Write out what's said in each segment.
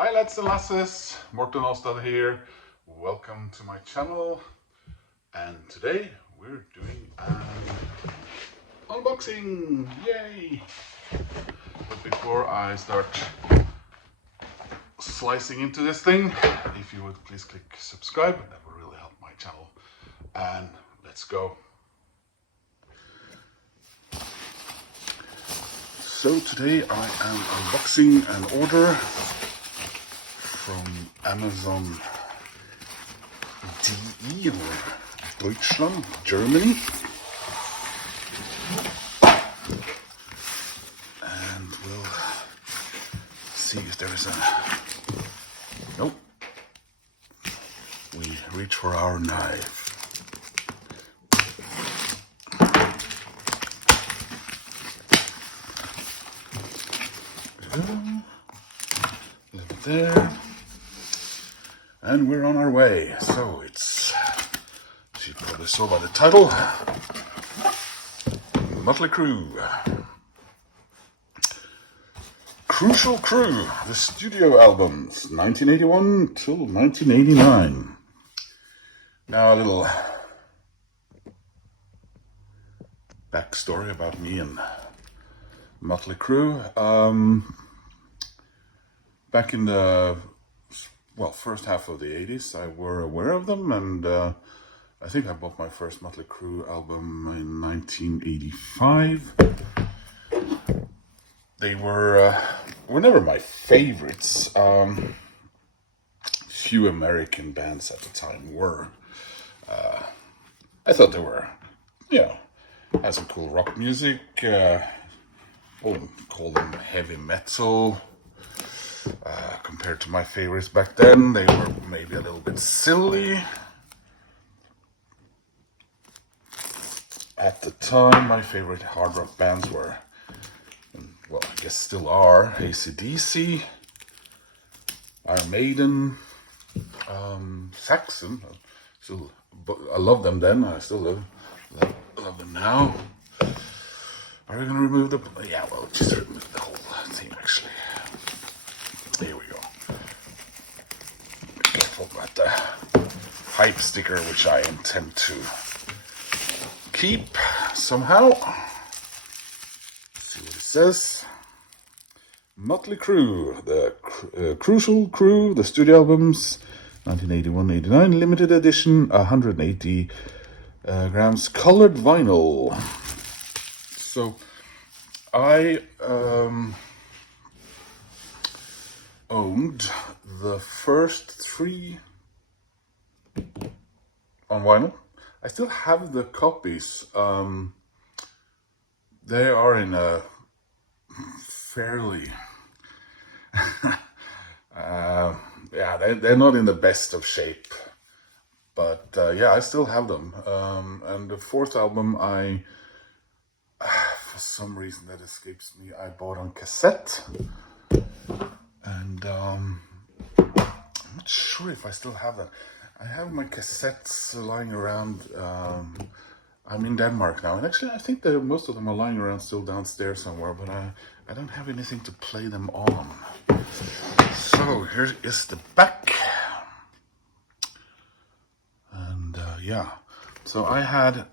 Hi lads and lasses, Morten Ostad here. Welcome to my channel. And today we're doing an unboxing. Yay! But before I start slicing into this thing, if you would please click subscribe, that would really help my channel. And let's go. So today I am unboxing an order from Amazon DE or Deutschland, Germany. And we'll see if there is a... Nope. We reach for our knife. Leave it there. And we're on our way. So it's, as you probably saw by the title, Mötley Crüe. Crucial Crew, the studio albums, 1981 till 1989. Now a little backstory about me and Mötley Crüe. Back in the first half of the 80s, I were aware of them, and I think I bought my first Mötley Crüe album in 1985. They were never my favorites. Few American bands at the time were. I thought they were, had some cool rock music. I wouldn't call them heavy metal. Compared to my favorites back then, they were maybe a little bit silly. At the time, my favorite hard rock bands were, well, I guess still are, AC/DC, Iron Maiden, Saxon. Still, I loved them then. I still love them now. Are we gonna remove the? Yeah, well, just remove the whole thing actually. Here we go. Be careful about the hype sticker, which I intend to keep somehow. Let's see what it says. Mötley Crüe, the Crucial Crew, the studio albums, 1981-89, limited edition, 180 grams colored vinyl. So I owned the first 3 on vinyl. I still have the copies. They are in a fairly they're not in the best of shape, but I still have them. And the 4th album, I for some reason that escapes me, I bought on cassette. And I'm not sure if I still have that. I have my cassettes lying around. I'm in Denmark now, and actually I think that most of them are lying around still downstairs somewhere, but I don't have anything to play them on. So here is the back. And so I had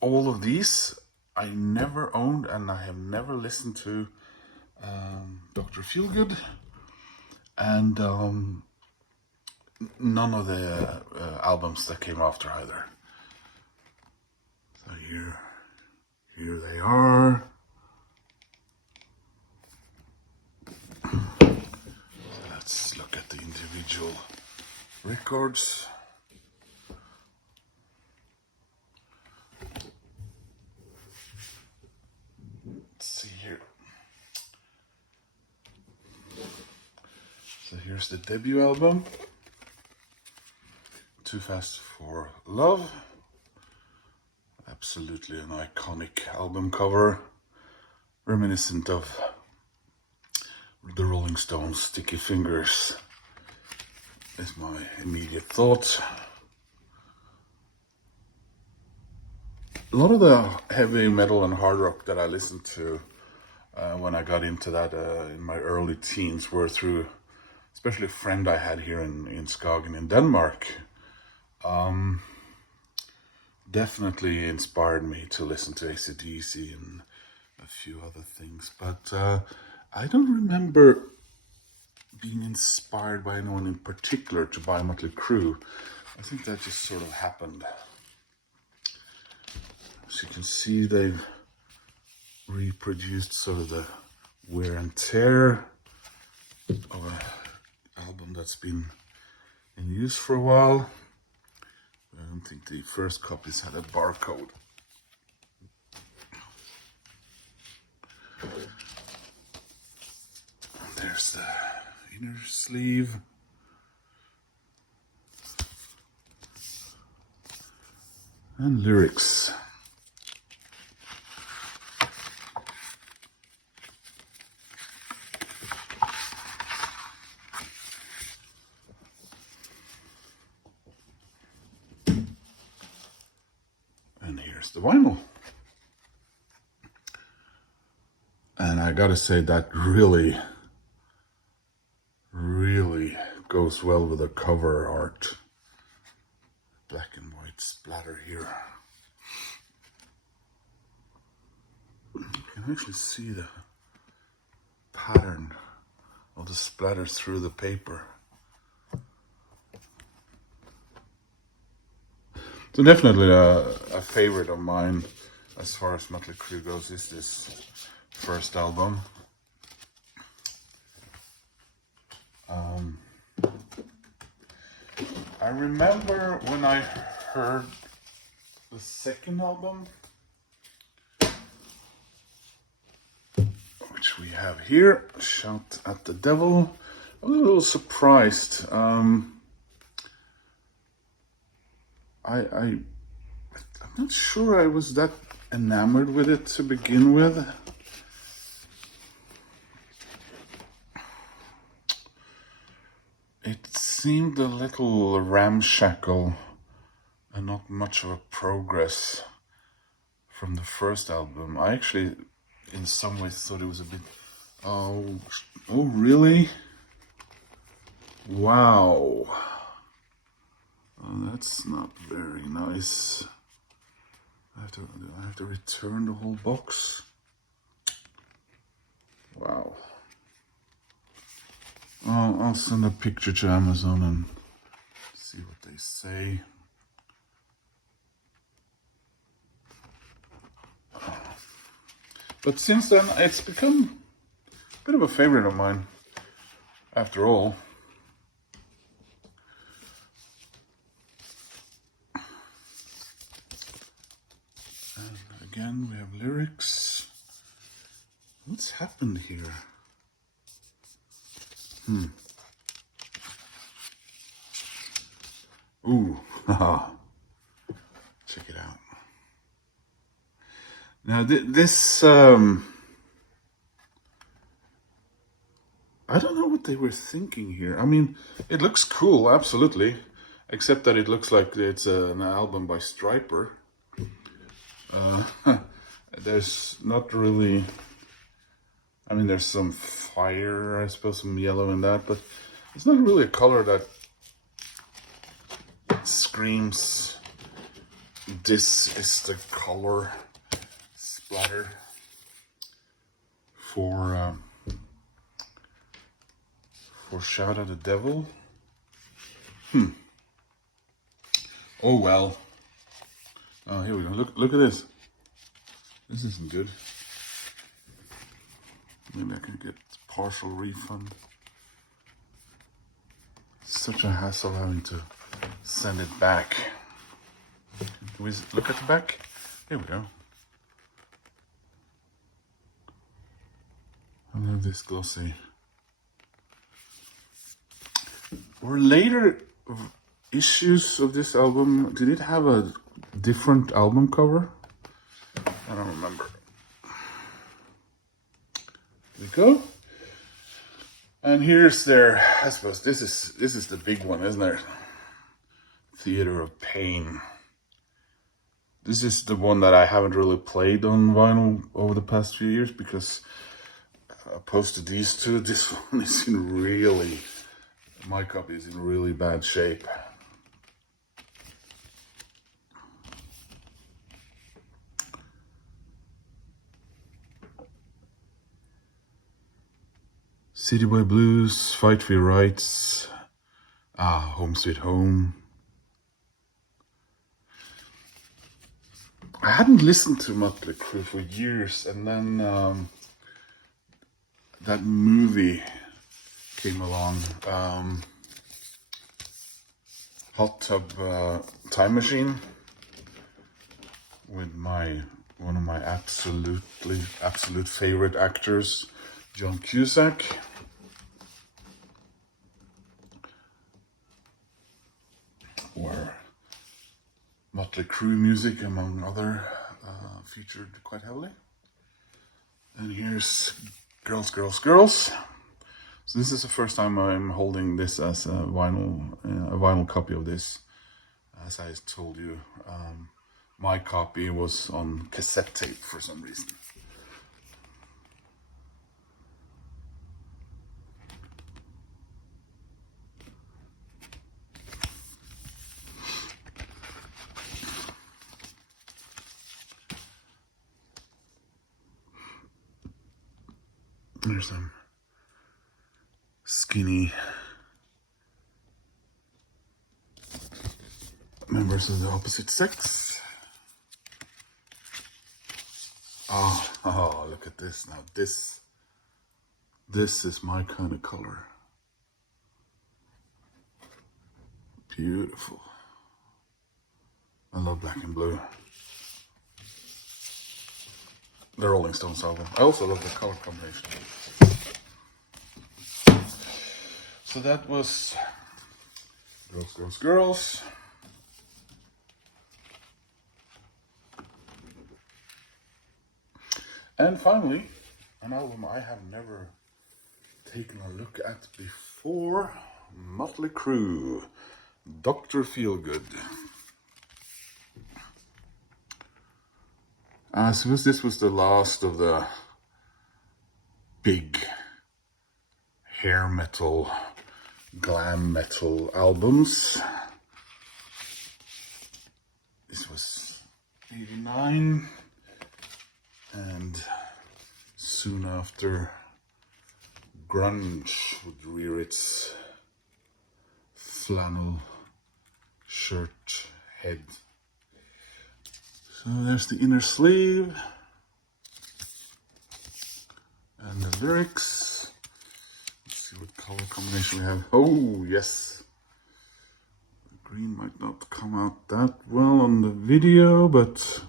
all of these. I never owned, and I have never listened to Dr. Feelgood. And none of the albums that came after either. So here they are. So let's look at the individual records. Let's see here. So here's the debut album, Too Fast for Love. Absolutely an iconic album cover, reminiscent of the Rolling Stones' Sticky Fingers, is my immediate thought. A lot of the heavy metal and hard rock that I listened to when I got into that in my early teens were through especially a friend I had here in Skagen in Denmark, definitely inspired me to listen to AC/DC and a few other things. But I don't remember being inspired by anyone in particular to buy Mötley Crüe. I think that just sort of happened. As you can see, they've reproduced sort of the wear and tear of an album that's been in use for a while. I don't think the first copies had a barcode. There's the inner sleeve. And lyrics. And here's the vinyl. And I gotta say that really goes well with the cover art. Black and white splatter here. You can actually see the pattern of the splatter through the paper. So definitely a favorite of mine as far as Mötley Crüe goes is this first album. I remember when I heard the second album, which we have here, Shout at the Devil. I was a little surprised. I'm not sure I was that enamored with it to begin with. It seemed a little ramshackle and not much of a progress from the first album. I actually, in some ways, thought it was a bit, oh really? Wow. Oh, that's not very nice. I have to return the whole box. Wow. I'll send a picture to Amazon and see what they say. But since then, it's become a bit of a favorite of mine, after all. And again, we have lyrics. What's happened here? Ooh, haha. Check it out. Now this, I don't know what they were thinking here. I mean, it looks cool, absolutely. Except that it looks like it's an album by Striper. There's not really... I mean, there's some fire, I suppose, some yellow in that, but it's not really a color that screams, this is the color splatter for Shout at the Devil. Oh well. Oh, here we go. Look at this. This isn't good. Maybe I can get partial refund. Such a hassle having to send it back. Can we look at the back? Here we go. I love this glossy. Were later issues of this album, did it have a different album cover? I don't remember. There we go. And here's their, I suppose this is the big one, isn't it? Theater of Pain. This is the one that I haven't really played on vinyl over the past few years because opposed to these two, this one is in really My copy is in really bad shape. City Boy Blues, Fight for Your Rights, Home Sweet Home. I hadn't listened to Mötley Crüe for years, and then that movie came along, Hot Tub Time Machine, with one of my absolute favorite actors, John Cusack. Where Mötley Crüe music, among other, featured quite heavily. And here's Girls, Girls, Girls. So this is the first time I'm holding this as a vinyl copy of this. As I told you, my copy was on cassette tape for some reason. There's some skinny members of the opposite sex. Oh, look at this now. This is my kind of color. Beautiful. I love black and blue. The Rolling Stones album. I also love the color combination. So that was Girls, Girls, Girls. And finally, an album I have never taken a look at before, Mötley Crüe, Dr. Feelgood. I suppose this was the last of the big hair metal, glam metal albums. This was 89, and soon after, grunge would rear its flannel shirt head. So there's the inner sleeve and the lyrics. Let's see what color combination we have. Oh yes, the green might not come out that well on the video, but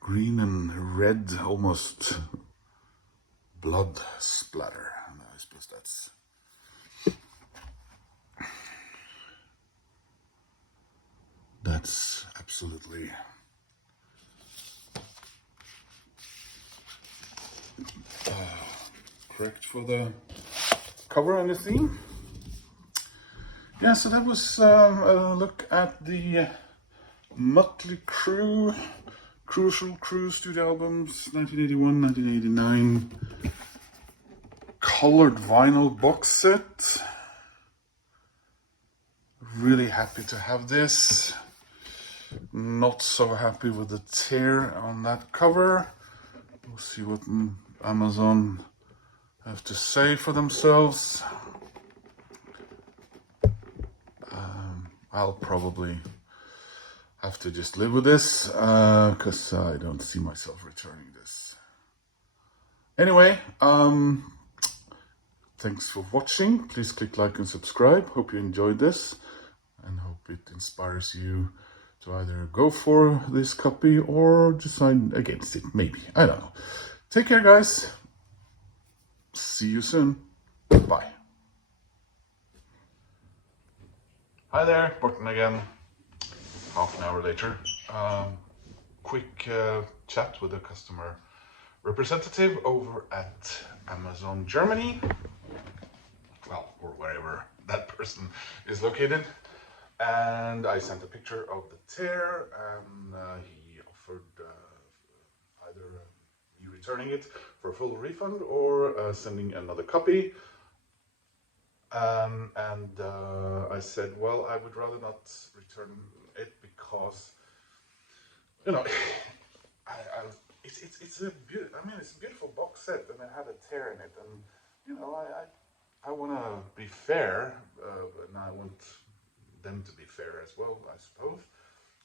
green and red, almost blood splatter. I suppose that's absolutely correct for the cover and the theme. Yeah, so that was a look at the Mötley Crüe Crucial Cruise studio albums, 1981, 1989. Colored vinyl box set. Really happy to have this. Not so happy with the tear on that cover. We'll see what Amazon have to say for themselves. I'll probably have to just live with this because I don't see myself returning this. Anyway, thanks for watching. Please click like and subscribe. Hope you enjoyed this and hope it inspires you to either go for this copy or decide against it, maybe. I don't know. Take care, guys. See you soon. Bye. Hi there, Morten again. Half an hour later. Quick chat with a customer representative over at Amazon Germany. Well, or wherever that person is located. And I sent a picture of the tear, and he offered either me returning it for a full refund or sending another copy. And I said, well, I would rather not return it because, you know, I it's a I mean, it's a beautiful box set, and it had a tear in it, and you know, I want to be fair, and I want them to be fair as well, I suppose.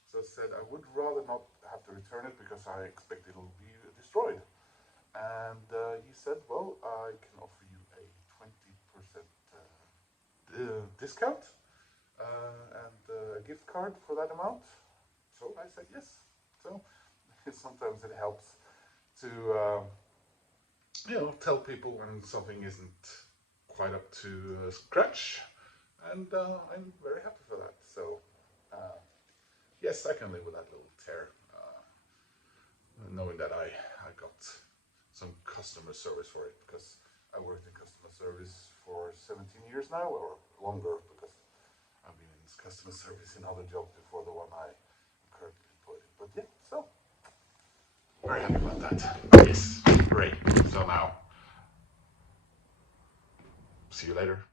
So I said I would rather not have to return it because I expect it'll be destroyed. And he said, well, I can offer you a 20% discount and a gift card for that amount. So I said yes. So sometimes it helps to you know, tell people when something isn't quite up to scratch, and I'm very happy for that. So yes, I can live with that little tear, knowing that I got some customer service for it, because I worked in customer service for 17 years now, or longer, because I've been in customer service in other jobs before the one I am currently employed in. But yeah, so very happy about that. Yes, great. So now, see you later.